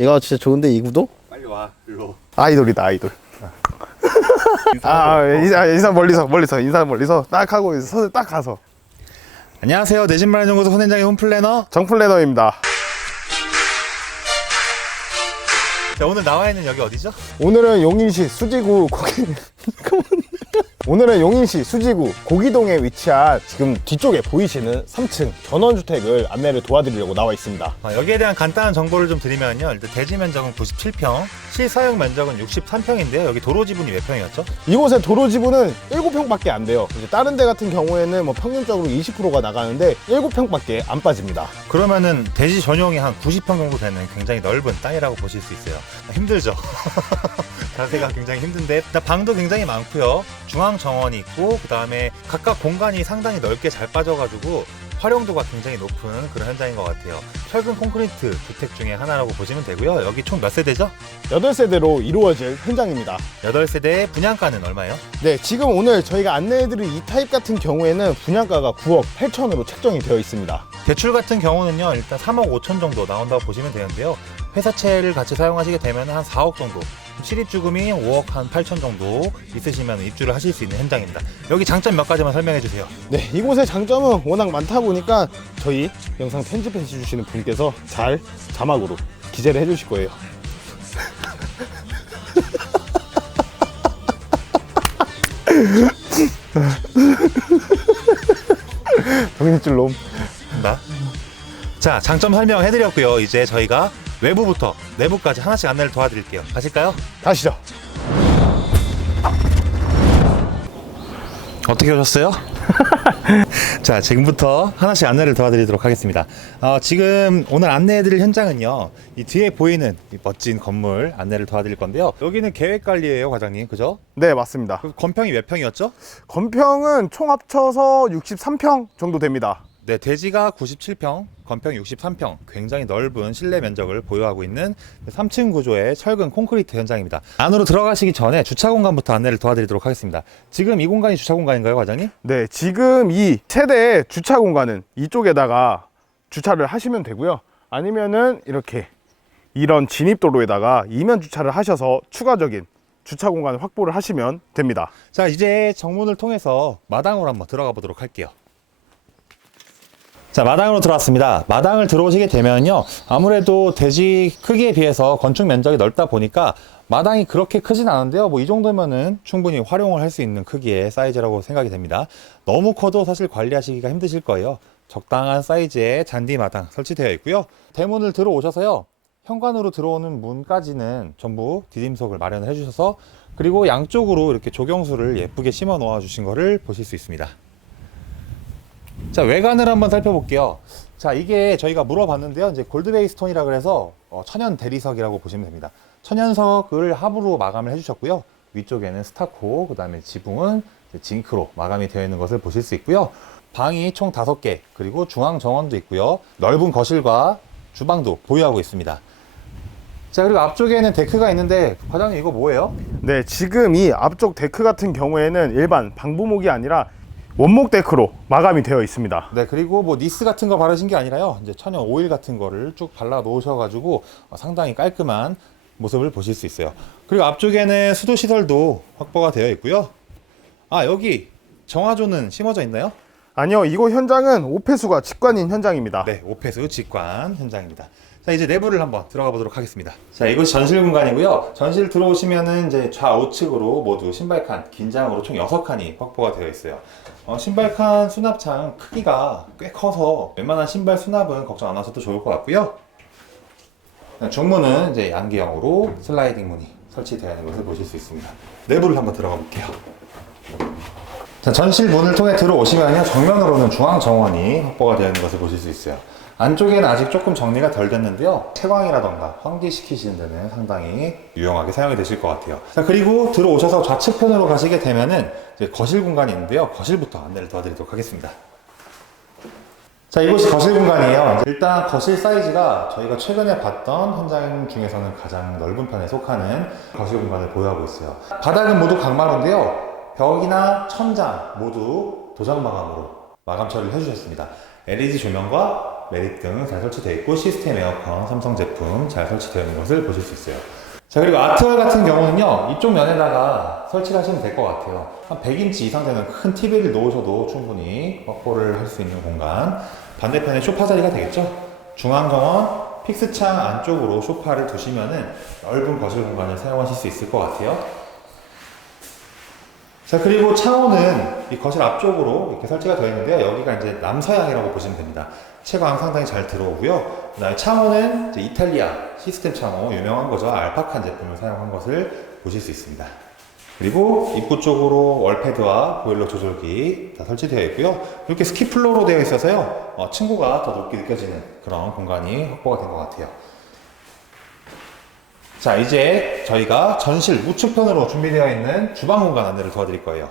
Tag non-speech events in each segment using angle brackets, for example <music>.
이거 진짜 좋은데 이 구도? 빨리 와 일로 아이돌이다 아이돌. 아, 아 인사, 인사 멀리서 멀리서 인사 멀리서 딱 하고 손을 딱 가서 안녕하세요 내 집 마련 연구소 손현장의 홈플래너 정플래너입니다. 자 오늘 나와 있는 여기 어디죠? 오늘은 용인시 수지구 고기 <laughs> 오늘은 용인시 수지구 고기동에 위치한 지금 뒤쪽에 보이시는 3층 전원주택을 안내를 도와드리려고 나와 있습니다. 아, 여기에 대한 간단한 정보를 좀 드리면요 일단 대지 면적은 97평 실사용 면적은 63평인데요 여기 도로 지분이 몇 평이었죠? 이곳의 도로 지분은 7평밖에 안 돼요. 이제 다른 데 같은 경우에는 뭐 평균적으로 20%가 나가는데 7평밖에 안 빠집니다. 그러면은 대지 전용이 한 90평 정도 되는 굉장히 넓은 땅이라고 보실 수 있어요 아, 힘들죠 <laughs> 자세가 굉장히 힘든데 방도 굉장히 많고요 중앙 정원이 있고 그 다음에 각각 공간이 상당히 넓게 잘 빠져가지고 활용도가 굉장히 높은 그런 현장인 것 같아요 철근 콘크리트 주택 중에 하나라고 보시면 되고요 여기 총 몇 세대죠? 8세대로 이루어질 현장입니다. 8세대의 분양가는 얼마예요? 네, 지금 오늘 저희가 안내해드릴 이 타입 같은 경우에는 분양가가 9억 8천으로 책정이 되어 있습니다. 대출 같은 경우는요 일단 3억 5천 정도 나온다고 보시면 되는데요 회사채를 같이 사용하시게 되면 한 4억 정도 실입주금이 5억 한 8천 정도 있으시면 입주를 하실 수 있는 현장입니다 여기 장점 몇 가지만 설명해 주세요 네, 이곳의 장점은 워낙 많다 보니까 저희 영상 편집해 주시는 분께서 잘 자막으로 기재를 해 주실 거예요. <laughs> 정신줄 놈. 나. 자 장점 설명해 드렸고요 이제 저희가 외부부터 내부까지 하나씩 안내를 도와드릴게요 가실까요? 가시죠. 어떻게 오셨어요? <laughs> 자, 지금부터 하나씩 안내를 도와드리도록 하겠습니다. 어, 지금 오늘 안내해드릴 현장은요, 이 뒤에 보이는 이 멋진 건물 안내를 도와드릴 건데요. 여기는 계획 관리예요, 과장님. 그죠? 네, 맞습니다. 그 건평이 몇 평이었죠? 건평은 총 합쳐서 63평 정도 됩니다. 네, 대지가 97평, 건평 63평, 굉장히 넓은 실내 면적을 보유하고 있는 3층 구조의 철근 콘크리트 현장입니다. 안으로 들어가시기 전에 주차 공간부터 안내를 도와드리도록 하겠습니다. 지금 이 공간이 주차 공간인가요, 과장님? 네, 지금 이 세대 주차 공간은 이쪽에다가 주차를 하시면 되고요. 아니면은 이렇게 이런 진입도로에다가 이면 주차를 하셔서 추가적인 주차 공간을 확보를 하시면 됩니다. 자, 이제 정문을 통해서 마당으로 한번 들어가 보도록 할게요. 자, 마당으로 들어왔습니다. 마당을 들어오시게 되면요. 아무래도 대지 크기에 비해서 건축 면적이 넓다 보니까 마당이 그렇게 크진 않은데요. 뭐 이 정도면은 충분히 활용을 할 수 있는 크기의 사이즈라고 생각이 됩니다. 너무 커도 사실 관리하시기가 힘드실 거예요. 적당한 사이즈의 잔디 마당 설치되어 있고요. 대문을 들어오셔서요. 현관으로 들어오는 문까지는 전부 디딤석을 마련을 해주셔서 그리고 양쪽으로 이렇게 조경수를 예쁘게 심어 놓아 주신 거를 보실 수 있습니다. 자 외관을 한번 살펴볼게요. 자 이게 저희가 물어봤는데요. 이제 골드베이 스톤이라 그래서 어, 천연 대리석이라고 보시면 됩니다. 천연석을 합으로 마감을 해주셨고요. 위쪽에는 스타코, 그 다음에 지붕은 징크로 마감이 되어 있는 것을 보실 수 있고요. 방이 총 다섯 개 그리고 중앙 정원도 있고요. 넓은 거실과 주방도 보유하고 있습니다. 자 그리고 앞쪽에는 데크가 있는데 과장님 이거 뭐예요? 네, 지금 이 앞쪽 데크 같은 경우에는 일반 방부목이 아니라 원목 데크로 마감이 되어 있습니다. 네, 그리고 뭐 니스 같은 거 바르신 게 아니라요. 이제 천연 오일 같은 거를 쭉 발라 놓으셔가지고 어, 상당히 깔끔한 모습을 보실 수 있어요. 그리고 앞쪽에는 수도 시설도 확보가 되어 있고요. 아, 여기 정화조는 심어져 있나요? 아니요, 이곳 현장은 오폐수가 직관인 현장입니다. 네, 오페스 직관 현장입니다. 자, 이제 내부를 한번 들어가 보도록 하겠습니다. 자, 이곳이 전실 공간이고요. 전실 들어오시면은 이제 좌우측으로 모두 신발칸, 긴장으로 총 6칸이 확보가 되어 있어요. 어, 신발 칸 수납창 크기가 꽤 커서 웬만한 신발 수납은 걱정 안 하셔도 좋을 것 같고요. 중문은 이제 양기형으로 슬라이딩 문이 설치되어 있는 것을 보실 수 있습니다. 내부를 한번 들어가 볼게요. 자, 전실 문을 통해 들어오시면요 정면으로는 중앙 정원이 확보가 되어 있는 것을 보실 수 있어요. 안쪽에는 아직 조금 정리가 덜 됐는데요. 채광이라던가 환기시키시는 데는 상당히 유용하게 사용이 되실 것 같아요. 자, 그리고 들어오셔서 좌측편으로 가시게 되면은 거실 공간이 있는데요. 거실부터 안내를 도와드리도록 하겠습니다. 자, 이곳이 거실 공간이에요. 일단 거실 사이즈가 저희가 최근에 봤던 현장 중에서는 가장 넓은 편에 속하는 거실 공간을 보유하고 있어요. 바닥은 모두 강마루인데요. 벽이나 천장 모두 도장 마감으로 마감 처리를 해주셨습니다. LED 조명과 메릭 등 잘 설치되어 있고 시스템 에어컨 삼성 제품 잘 설치되어 있는 것을 보실 수 있어요. 자 그리고 아트월 같은 경우는요 이쪽 면에다가 설치를 하시면 될 것 같아요. 한 100인치 이상 되는 큰 TV를 놓으셔도 충분히 확보를 할 수 있는 공간. 반대편에 소파 자리가 되겠죠? 중앙 정원 픽스창 안쪽으로 소파를 두시면은 넓은 거실 공간을 사용하실 수 있을 것 같아요. 자 그리고 창호는 이 거실 앞쪽으로 이렇게 설치가 되어 있는데요. 여기가 이제 남서향이라고 보시면 됩니다 채광 상당히 잘 들어오고요. 그다음에 창호는 이탈리아 시스템 창호 유명한 거죠. 알파칸 제품을 사용한 것을 보실 수 있습니다. 그리고 입구 쪽으로 월패드와 보일러 조절기 다 설치되어 있고요. 이렇게 스키플로로 되어 있어서요 어, 층고가 더 높게 느껴지는 그런 공간이 확보가 된 것 같아요. 자 이제 저희가 전실 우측편으로 준비되어 있는 주방 공간 안내를 도와드릴 거예요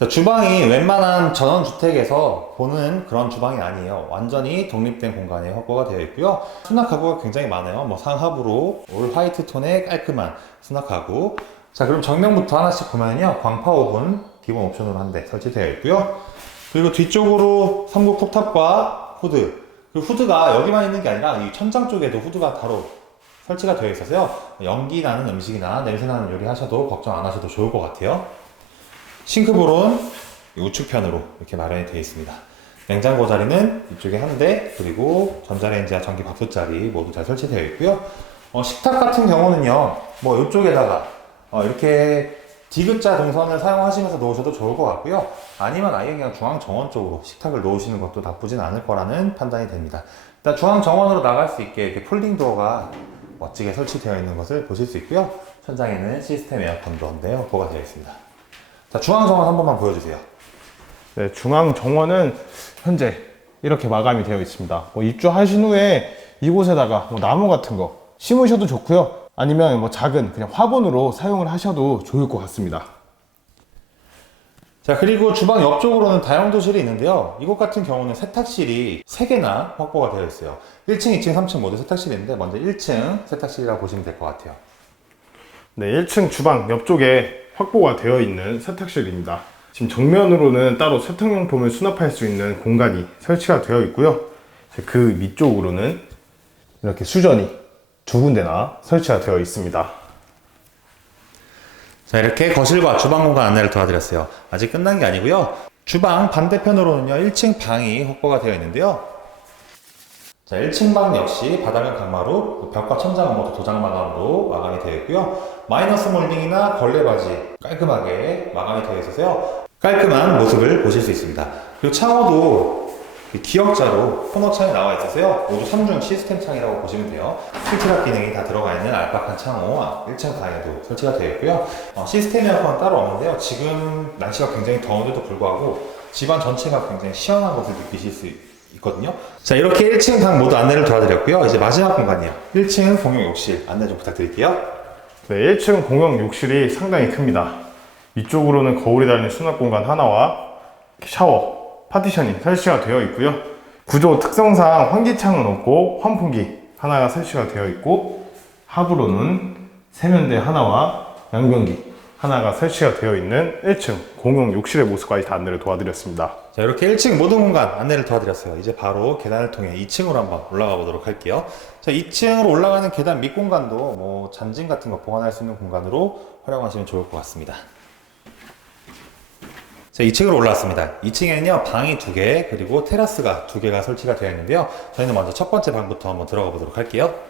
자, 주방이 웬만한 전원주택에서 보는 그런 주방이 아니에요. 완전히 독립된 공간에 확보가 되어 있고요. 수납 가구가 굉장히 많아요. 뭐 상하부로 올 화이트 톤의 깔끔한 수납 가구. 자, 그럼 정면부터 하나씩 보면요. 광파 오븐 기본 옵션으로 한 대 설치되어 있고요. 그리고 뒤쪽으로 삼국 톱탑과 후드. 그 후드가 여기만 있는 게 아니라 이 천장 쪽에도 후드가 바로 설치가 되어 있어서요. 연기 나는 음식이나 냄새 나는 요리 하셔도 걱정 안 하셔도 좋을 것 같아요. 싱크볼은 우측편으로 이렇게 마련이 되어 있습니다. 냉장고 자리는 이쪽에 한 대, 그리고 전자레인지와 전기 밥솥 자리 모두 잘 설치되어 있고요. 어, 식탁 같은 경우는요, 뭐 이쪽에다가 어, 이렇게 디귿자 동선을 사용하시면서 놓으셔도 좋을 것 같고요. 아니면 아예 그냥 중앙 정원 쪽으로 식탁을 놓으시는 것도 나쁘진 않을 거라는 판단이 됩니다. 일단 중앙 정원으로 나갈 수 있게 이렇게 폴딩 도어가 멋지게 설치되어 있는 것을 보실 수 있고요. 천장에는 시스템 에어컨도 한대 확보가 되어 있습니다. 자, 중앙 정원 한 번만 보여주세요. 네, 중앙 정원은 현재 이렇게 마감이 되어 있습니다. 뭐 입주하신 후에 이곳에다가 뭐 나무 같은 거 심으셔도 좋고요. 아니면 뭐 작은 그냥 화분으로 사용을 하셔도 좋을 것 같습니다. 자, 그리고 주방 옆쪽으로는 다용도실이 있는데요. 이곳 같은 경우는 세탁실이 3개나 확보가 되어 있어요. 1층, 2층, 3층 모두 세탁실이 있는데 먼저 1층 세탁실이라고 보시면 될 것 같아요. 네, 1층 주방 옆쪽에 확보가 되어 있는 세탁실입니다. 지금 정면으로는 따로 세탁용품을 수납할 수 있는 공간이 설치가 되어 있고요. 그 밑쪽으로는 이렇게 수전이 두 군데나 설치가 되어 있습니다. 자, 이렇게 거실과 주방 공간 안내를 도와드렸어요. 아직 끝난 게 아니고요. 주방 반대편으로는요, 1층 방이 확보가 되어 있는데요. 자, 1층 방 역시 바닥은 강마루, 벽과 천장은 모두 도장 마감으로 마감이 되어 있고요. 마이너스 몰딩이나 걸레 바지 깔끔하게 마감이 되어 있어서요. 깔끔한 모습을 보실 수 있습니다. 그리고 창호도 이 기역자로 코너 창이 나와 있어서요. 모두 3중 시스템 창이라고 보시면 돼요. 필트락 기능이 다 들어가 있는 알파칸 창호 1층 방에도 설치가 되어 있고요. 어, 시스템 에어컨은 따로 없는데요. 지금 날씨가 굉장히 더운데도 불구하고 집안 전체가 굉장히 시원한 것을 느끼실 수 있 거든요. 자, 이렇게 1층 방 모두 안내를 도와드렸고요. 이제 마지막 공간이에요. 1층 공용 욕실 안내 좀 부탁드릴게요. 네, 1층 공용 욕실이 상당히 큽니다. 위쪽으로는 거울이 달린 수납 공간 하나와 샤워, 파티션이 설치가 되어 있고요. 구조 특성상 환기창은 없고 환풍기 하나가 설치가 되어 있고 하부로는 세면대 하나와 양변기 하나가 설치가 되어 있는 1층 공용 욕실의 모습까지 다 안내를 도와드렸습니다. 자, 이렇게 1층 모든 공간 안내를 도와드렸어요. 이제 바로 계단을 통해 2층으로 한번 올라가 보도록 할게요. 자, 2층으로 올라가는 계단 밑 공간도 뭐 잔짐 같은 거 보관할 수 있는 공간으로 활용하시면 좋을 것 같습니다. 자, 2층으로 올라왔습니다. 2층에는요, 방이 두 개, 그리고 테라스가 두 개가 설치가 되어 있는데요. 저희는 먼저 첫 번째 방부터 한번 들어가 보도록 할게요.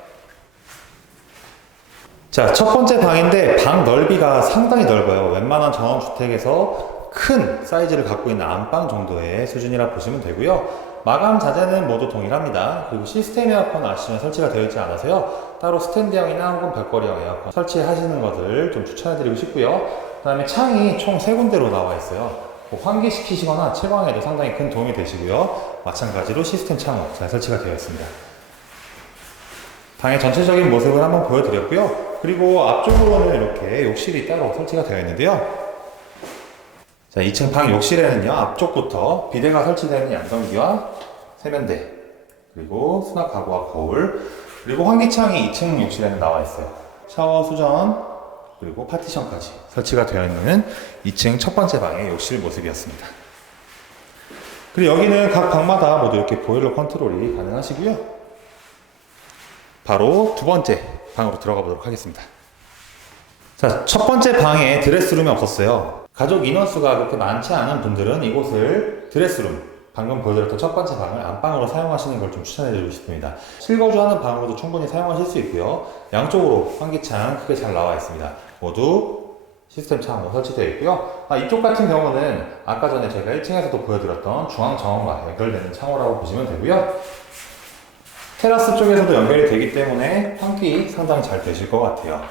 자, 첫 번째 방인데 방 넓이가 상당히 넓어요. 웬만한 전원주택에서 큰 사이즈를 갖고 있는 안방 정도의 수준이라 보시면 되고요. 마감 자재는 모두 동일합니다. 그리고 시스템 에어컨 아시면 설치가 되어 있지 않아서요. 따로 스탠드형이나 혹은 벽걸이형 에어컨 설치하시는 것을 좀 추천해드리고 싶고요. 그 다음에 창이 총 세 군데로 나와 있어요. 뭐 환기시키시거나 채광에도 상당히 큰 도움이 되시고요. 마찬가지로 시스템 창호 잘 설치가 되어 있습니다. 방의 전체적인 모습을 한번 보여드렸고요. 그리고 앞쪽으로는 이렇게 욕실이 따로 설치가 되어 있는데요. 자, 2층 방 욕실에는요, 앞쪽부터 비데가 설치되어 있는 양전기와 세면대, 그리고 수납 가구와 거울, 그리고 환기창이 2층 욕실에는 나와 있어요. 샤워, 수전, 그리고 파티션까지 설치가 되어 있는 2층 첫 번째 방의 욕실 모습이었습니다. 그리고 여기는 각 방마다 모두 이렇게 보일러 컨트롤이 가능하시고요. 바로 두 번째 방으로 들어가 보도록 하겠습니다. 자, 첫 번째 방에 드레스룸이 없었어요. 가족 인원수가 그렇게 많지 않은 분들은 이곳을 드레스룸, 방금 보여드렸던 첫 번째 방을 안방으로 사용하시는 걸 좀 추천해드리고 싶습니다. 실거주하는 방으로도 충분히 사용하실 수 있고요. 양쪽으로 환기창 크게 잘 나와 있습니다. 모두 시스템 창으로 설치되어 있고요. 아, 이쪽 같은 경우는 아까 전에 저희가 1층에서도 보여드렸던 중앙 정원과 연결되는 창호라고 보시면 되고요. 테라스 쪽에서도 연결이 되기 때문에 환기 상당히 잘 되실 것 같아요.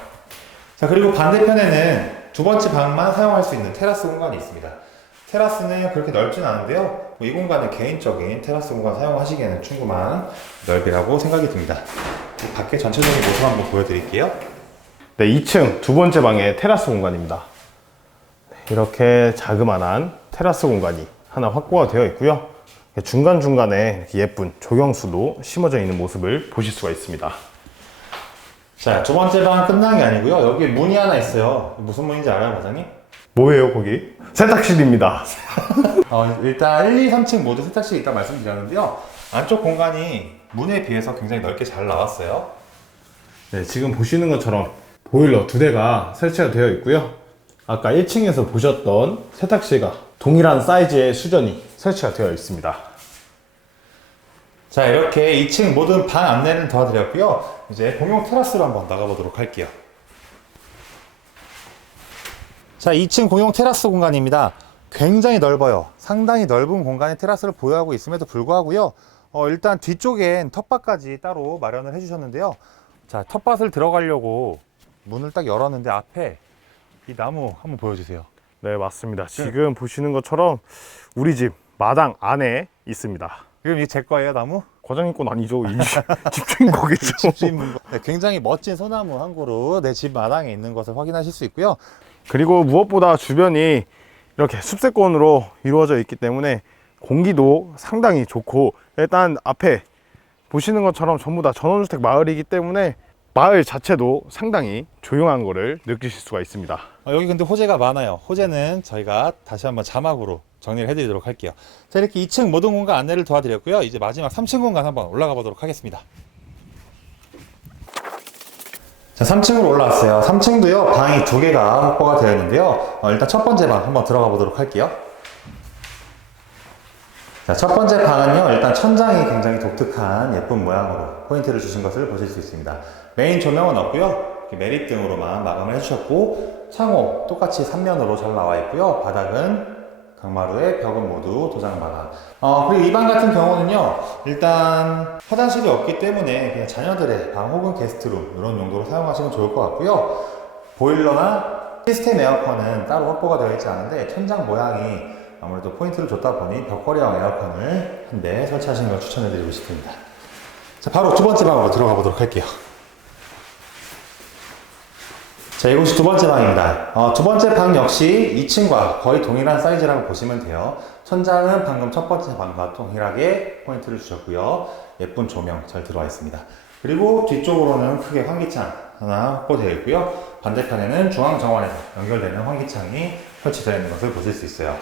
자, 그리고 반대편에는 두 번째 방만 사용할 수 있는 테라스 공간이 있습니다. 테라스는 그렇게 넓진 않은데요. 뭐이 공간은 개인적인 테라스 공간 사용하시기에는 충분한 넓이라고 생각이 듭니다. 밖에 전체적인 모습 한번 보여드릴게요. 네, 2층 두 번째 방의 테라스 공간입니다. 네, 이렇게 자그마한 테라스 공간이 하나 확보가 되어 있고요. 중간중간에 이렇게 예쁜 조경수도 심어져 있는 모습을 보실 수가 있습니다. 자, 두 번째 방은 끝난 게 아니고요. 여기 문이 하나 있어요. 무슨 문인지 알아요, 과장님? 뭐예요, 거기? 세탁실입니다. <laughs> 어, 일단 1, 2, 3층 모두 세탁실이 있다 말씀드렸는데요. 안쪽 공간이 문에 비해서 굉장히 넓게 잘 나왔어요. 네, 지금 보시는 것처럼 보일러 두 대가 설치가 되어 있고요. 아까 1층에서 보셨던 세탁실과 동일한 사이즈의 수전이 설치가 되어 있습니다. 자, 이렇게 2층 모든 방 안내를 도와드렸고요. 이제 공용 테라스로 한번 나가보도록 할게요. 자, 2층 공용 테라스 공간입니다. 굉장히 넓어요. 상당히 넓은 공간의 테라스를 보유하고 있음에도 불구하고요. 어, 일단 뒤쪽엔 텃밭까지 따로 마련을 해주셨는데요. 자, 텃밭을 들어가려고 문을 딱 열었는데 앞에 이 나무 한번 보여주세요. 네, 맞습니다. 지금 보시는 것처럼 우리 집 마당 안에 있습니다. 지금 이게 제 거예요, 나무? 과장님 건 아니죠. 이 <laughs> 집주인 거겠죠. 집주인 문. 네, 굉장히 멋진 소나무 한 그루 내 집 마당에 있는 것을 확인하실 수 있고요. 그리고 무엇보다 주변이 이렇게 숲세권으로 이루어져 있기 때문에 공기도 상당히 좋고 일단 앞에 보시는 것처럼 전부 다 전원주택 마을이기 때문에 마을 자체도 상당히 조용한 거를 느끼실 수가 있습니다. 어, 여기 근데 호재가 많아요. 호재는 저희가 다시 한번 자막으로 정리를 해드리도록 할게요. 자, 이렇게 2층 모든 공간 안내를 도와드렸고요. 이제 마지막 3층 공간 한번 올라가 보도록 하겠습니다. 자, 3층으로 올라왔어요. 3층도요, 방이 두 개가 확보가 되어 있는데요. 어, 일단 첫 번째 방 한번 들어가 보도록 할게요. 자, 첫 번째 방은요, 일단 천장이 굉장히 독특한 예쁜 모양으로 포인트를 주신 것을 보실 수 있습니다. 메인 조명은 없고요. 이렇게 매립등으로만 마감을 해주셨고, 창호 똑같이 3면으로 잘 나와 있고요. 바닥은 강마루에 벽은 모두 도장 마감. 어, 그리고 이 방 같은 경우는요, 일단 화장실이 없기 때문에 그냥 자녀들의 방 혹은 게스트룸 이런 용도로 사용하시면 좋을 것 같고요. 보일러나 시스템 에어컨은 따로 확보가 되어 있지 않은데 천장 모양이 아무래도 포인트를 줬다 보니 벽걸이형 에어컨을 한 대 설치하시는 걸 추천해드리고 싶습니다. 자, 바로 두 번째 방으로 들어가 보도록 할게요. 자, 이곳이 두 번째 방입니다. 어, 두 번째 방 역시 2층과 거의 동일한 사이즈라고 보시면 돼요. 천장은 방금 첫 번째 방과 동일하게 포인트를 주셨고요. 예쁜 조명 잘 들어와 있습니다. 그리고 뒤쪽으로는 크게 환기창 하나 확보되어 있고요. 반대편에는 중앙 정원에서 연결되는 환기창이 설치되어 있는 것을 보실 수 있어요.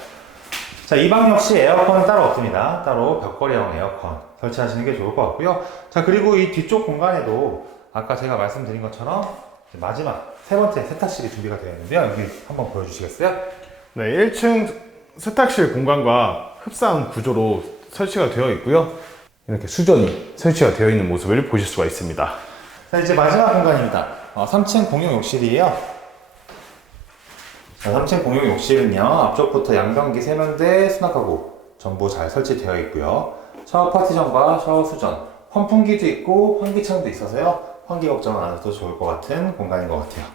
자, 이 방 역시 에어컨은 따로 없습니다. 따로 벽걸이형 에어컨 설치하시는 게 좋을 것 같고요. 자, 그리고 이 뒤쪽 공간에도 아까 제가 말씀드린 것처럼 마지막 세 번째 세탁실이 준비가 되어 있는데요. 여기 한번 보여주시겠어요? 네, 1층 세탁실 공간과 흡사한 구조로 설치가 되어 있고요. 이렇게 수전이 설치가 되어 있는 모습을 보실 수가 있습니다. 자, 이제 마지막 공간입니다. 어, 3층 공용 욕실이에요. 자, 3층 공용 욕실은요, 앞쪽부터 양변기 세면대, 수납하고 전부 잘 설치되어 있고요. 샤워 파티션과 샤워 수전, 환풍기도 있고 환기창도 있어서요. 환기 걱정은 안 해도 좋을 것 같은 공간인 것 같아요.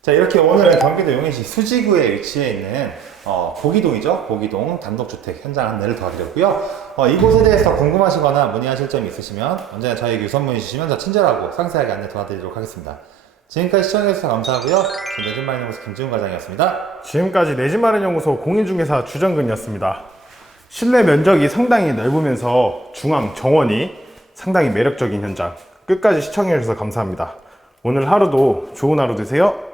자, 이렇게 오늘은 경기도 용인시 수지구에 위치해 있는 어, 고기동이죠. 고기동 단독주택 현장 안내를 도와드렸고요. 어, 이곳에 대해서 궁금하시거나 문의하실 점이 있으시면 언제나 저에게 우선 문의 주시면 더 친절하고 상세하게 안내 도와드리도록 하겠습니다. 지금까지 시청해주셔서 감사하고요. 저는 내집 마련 연구소 김지훈 과장이었습니다. 지금까지 내집 마련 연구소 공인중개사 주정근이었습니다. 실내 면적이 상당히 넓으면서 중앙 정원이 상당히 매력적인 현장. 끝까지 시청해 주셔서 감사합니다. 오늘 하루도 좋은 하루 되세요.